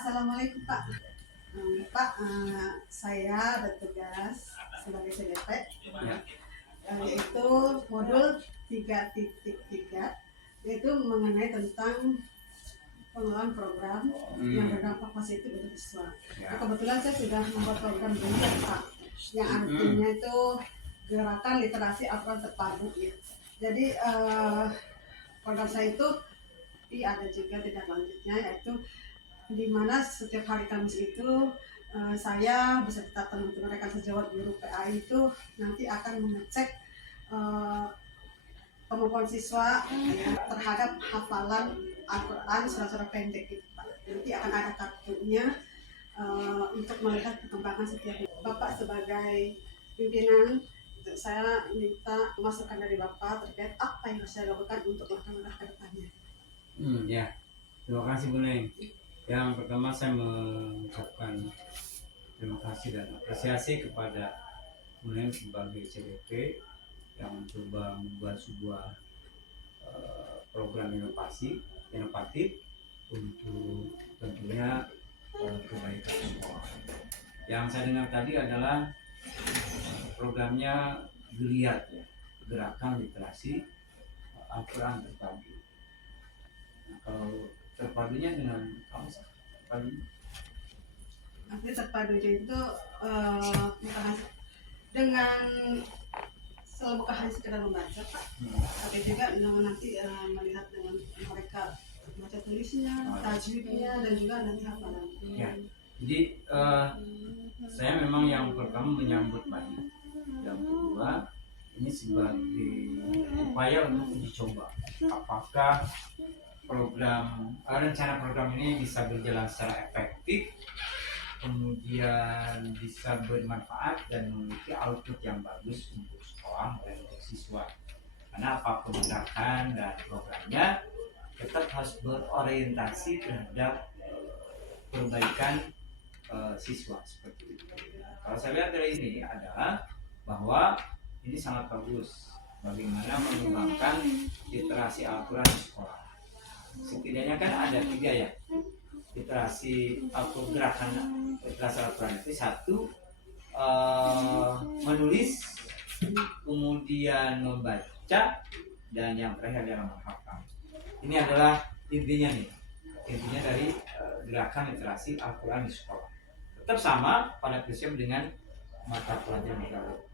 Assalamualaikum Pak. Pak, saya bertugas sebagai CDP, yaitu modul 3.3, yaitu mengenai tentang pengelolaan program yang berdampak positif untuk siswa. Nah, kebetulan saya sudah membuat program ini Pak, yang artinya itu gerakan literasi Al-Quran terpadu. Ya. Jadi program saya itu ada juga tindak lanjutnya, yaitu di mana setiap hari Kamis itu saya beserta teman-teman rekan sejawat guru PA itu nanti akan mengecek kemampuan siswa terhadap hafalan Al-Quran surat-surat pendek gitu Pak. Nanti akan ada kartunya untuk melihat perkembangan setiap Bapak sebagai pimpinan. Saya minta masukan dari Bapak terkait apa yang harus saya lakukan untuk langkah-langkah ke depannya. Ya, terima kasih Bu Neng. Yang pertama saya mengucapkan terima kasih dan apresiasi kepada Bu Neng sebagai CDP yang mencoba membuat sebuah program inovatif untuk tentunya kebaikan sekolah. Yang saya dengar tadi adalah programnya Geliat, ya, gerakan literasi Al-Quran terpadu. Nah, kalau terpadunya dengan apa sih? Nanti terpadunya itu dengan selalu bukan hanya sekedar membaca Pak, tapi juga nanti melihat dengan mereka baca tulisnya, tajwidnya, dan juga nanti hafalan. Ya, jadi saya memang yang pertama menyambut baik, yang kedua ini sebagai upaya untuk uji coba apakah rencana program ini bisa berjalan secara efektif, kemudian bisa bermanfaat dan memiliki output yang bagus untuk sekolah dan untuk siswa. Karena apapun gerakan dan programnya tetap harus berorientasi terhadap perbaikan siswa seperti itu. Kalau saya lihat dari ini adalah bahwa ini sangat bagus bagaimana mengembangkan literasi Al-Quran di sekolah. Setidaknya kan ada 3 ya, literasi Al-Quran, gerakan literasi Al-Quran itu satu menulis, kemudian membaca, dan yang terakhir adalah menghafal. Ini adalah intinya dari gerakan literasi Al-Quran di sekolah. Tetap sama pada prinsip dengan mata pelajaran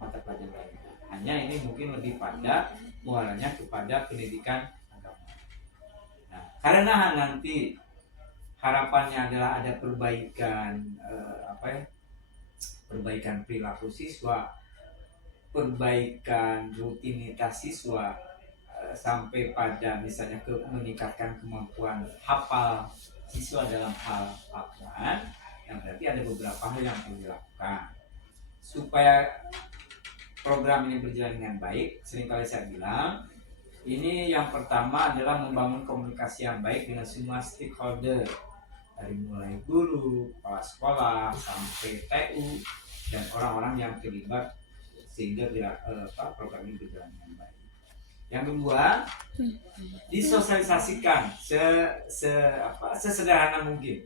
lainnya. Hanya ini mungkin lebih pada muaranya kepada pendidikan agama. Nah, karena nanti harapannya adalah ada perbaikan perbaikan perilaku siswa, perbaikan rutinitas siswa, sampai pada misalnya meningkatkan kemampuan hafal siswa dalam hal Al-Quran, yang berarti ada beberapa hal yang perlu dilakukan supaya program ini berjalan dengan baik. Seringkali saya bilang ini yang pertama adalah membangun komunikasi yang baik dengan semua stakeholder, dari mulai guru, kepala sekolah, sampai TU dan orang-orang yang terlibat sehingga program ini berjalan dengan baik. Yang kedua, disosialisasikan sesederhana mungkin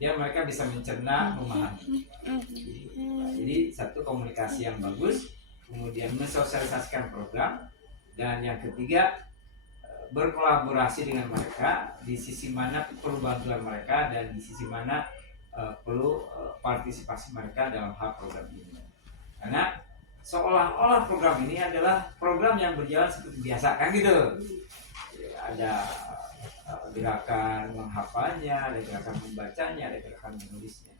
dia mereka bisa mencerna, memahami. Jadi satu, komunikasi yang bagus, kemudian mensosialisasikan program, dan yang ketiga berkolaborasi dengan mereka di sisi mana perlu bantuan mereka dan di sisi mana perlu partisipasi mereka dalam hal program ini. Karena seolah-olah program ini adalah program yang berjalan seperti biasa, kan gitu. Ada gerakan menghafalnya, ada gerakan membacanya, ada gerakan menulisnya.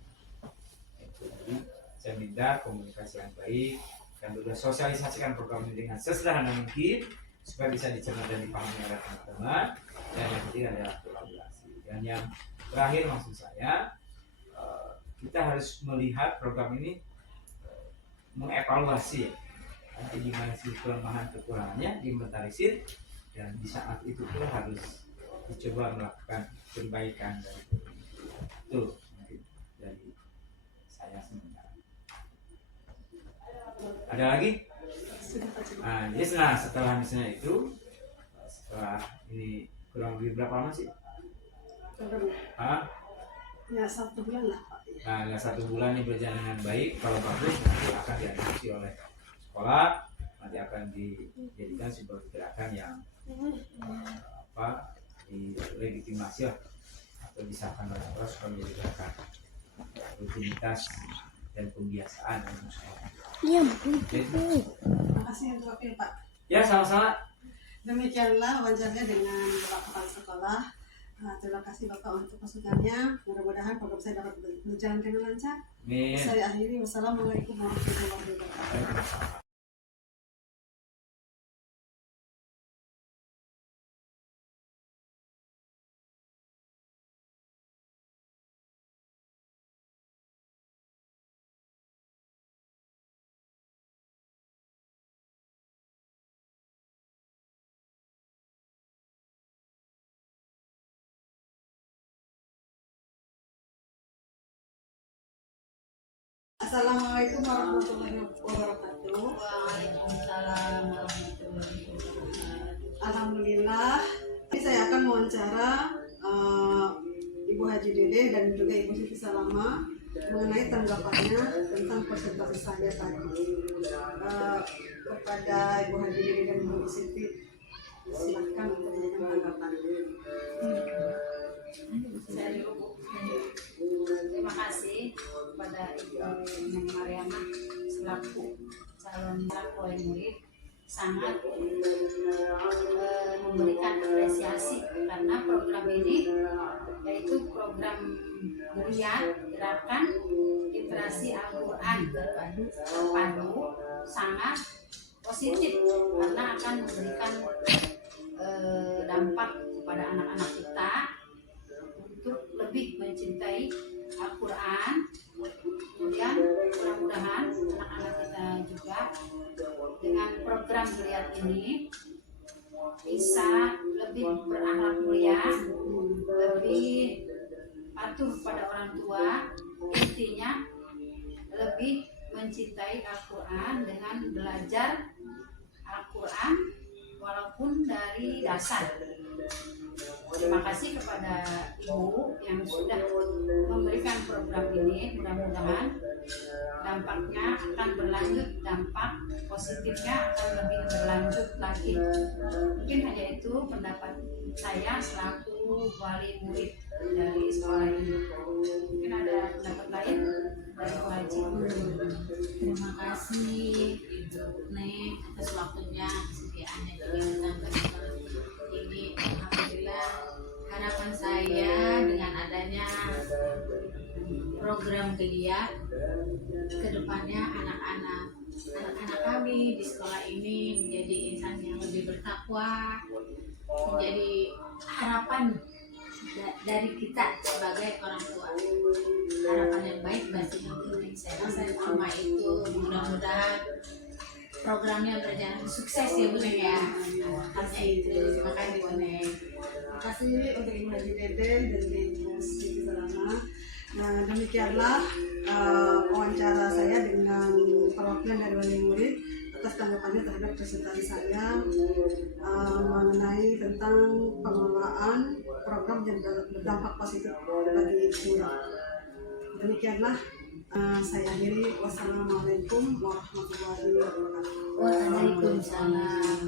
Jadi saya minta komunikasi yang baik dan juga sosialisasikan program ini dengan sesederhana mungkin supaya bisa dicerna dan dipahami oleh teman-teman. Dan yang ketiga adalah kolaborasi. Dan yang terakhir maksud saya, kita harus melihat program ini mengevaluasi nanti di mana sih kelemahan kekurangannya, diinventarisir, dan di saat itu pun harus dicoba melakukan perbaikan dari itu. Mungkin dari saya sementara. Ada lagi? Jadi setelah misalnya itu, setelah ini kurang lebih berapa lama sih? Ya 1 bulan lah Pak. Nah, 1 bulan ini berjalan dengan baik, kalau bagus nanti akan diadopsi oleh sekolah, nanti akan dijadikan sebuah gerakan yang dilegitimasi atau disahkan oleh sekolah supaya menjadi gerakan rutinitas dan pembiasaan untuk sekolah. Iya, betul. Terima kasih untuk waktu Pak. Ya, sama-sama. Demikianlah wawancaranya dengan Bapak Kepala Sekolah. Terima kasih Bapak untuk masukannya. Mudah-mudahan program saya dapat berjalan dengan lancar. Amin. Saya akhiri. Wassalamualaikum warahmatullahi wabarakatuh. Assalamualaikum warahmatullahi wabarakatuh. Waalaikumsalam warahmatullahi wabarakatuh. Alhamdulillah, ini saya akan mewawancara Ibu Haji Dede dan juga Ibu Siti Salama mengenai tanggapannya tentang presentasi saya tadi. Kepada Ibu Haji Dede dan Ibu Siti, silakan untuk memberikan tanggapan. Saya dulu, Bu. Terima kasih kepada Ibu Neng Mariamah selaku calon poin murid, sangat memberikan apresiasi karena program ini yaitu program Geriat Gerakan Literasi Al-Quran terpadu sangat positif karena akan memberikan dampak kepada anak-anak kita untuk lebih mencintai Al-Quran. Kemudian mudah-mudahan anak-anak kita juga dengan program Geriat ini bisa lebih berakhlak mulia, lebih patuh pada orang tua, intinya lebih mencintai Al-Quran dengan belajar Al-Quran walaupun dari dasar. Terima kasih kepada Ibu yang sudah memberikan program ini. Mudah-mudahan dampaknya akan berlanjut, dampak positifnya akan lebih berlanjut lagi. Mungkin hanya itu pendapat saya selaku wali murid dari sekolah ini. Mungkin ada pendapat lain dari Bu Haji. Terima kasih Ibu Nek atas waktunya, kesediaannya juga datang ke sekolah ini. Alhamdulillah, harapan saya dengan adanya program Geriat kedepannya anak-anak kami di sekolah ini menjadi insan yang lebih bertakwa, menjadi harapan dari kita sebagai orang tua, harapan yang baik pastinya untuk saya rasa sama itu. Mudah-mudahan programnya berjalan sukses ya Bu Neng ya. Terima kasih Bu Neng. Terima kasih untuk Ibu Haji Dede dan Ibu Siti Salama. Nah, demikianlah wawancara saya dengan perwakilan dari wali murid atas tanggapannya terhadap presentasi saya mengenai tentang pengelolaan program yang berdampak positif bagi murid. Demikianlah saya akhiri. Wassalamualaikum warahmatullahi wabarakatuh. Waalaikumsalam.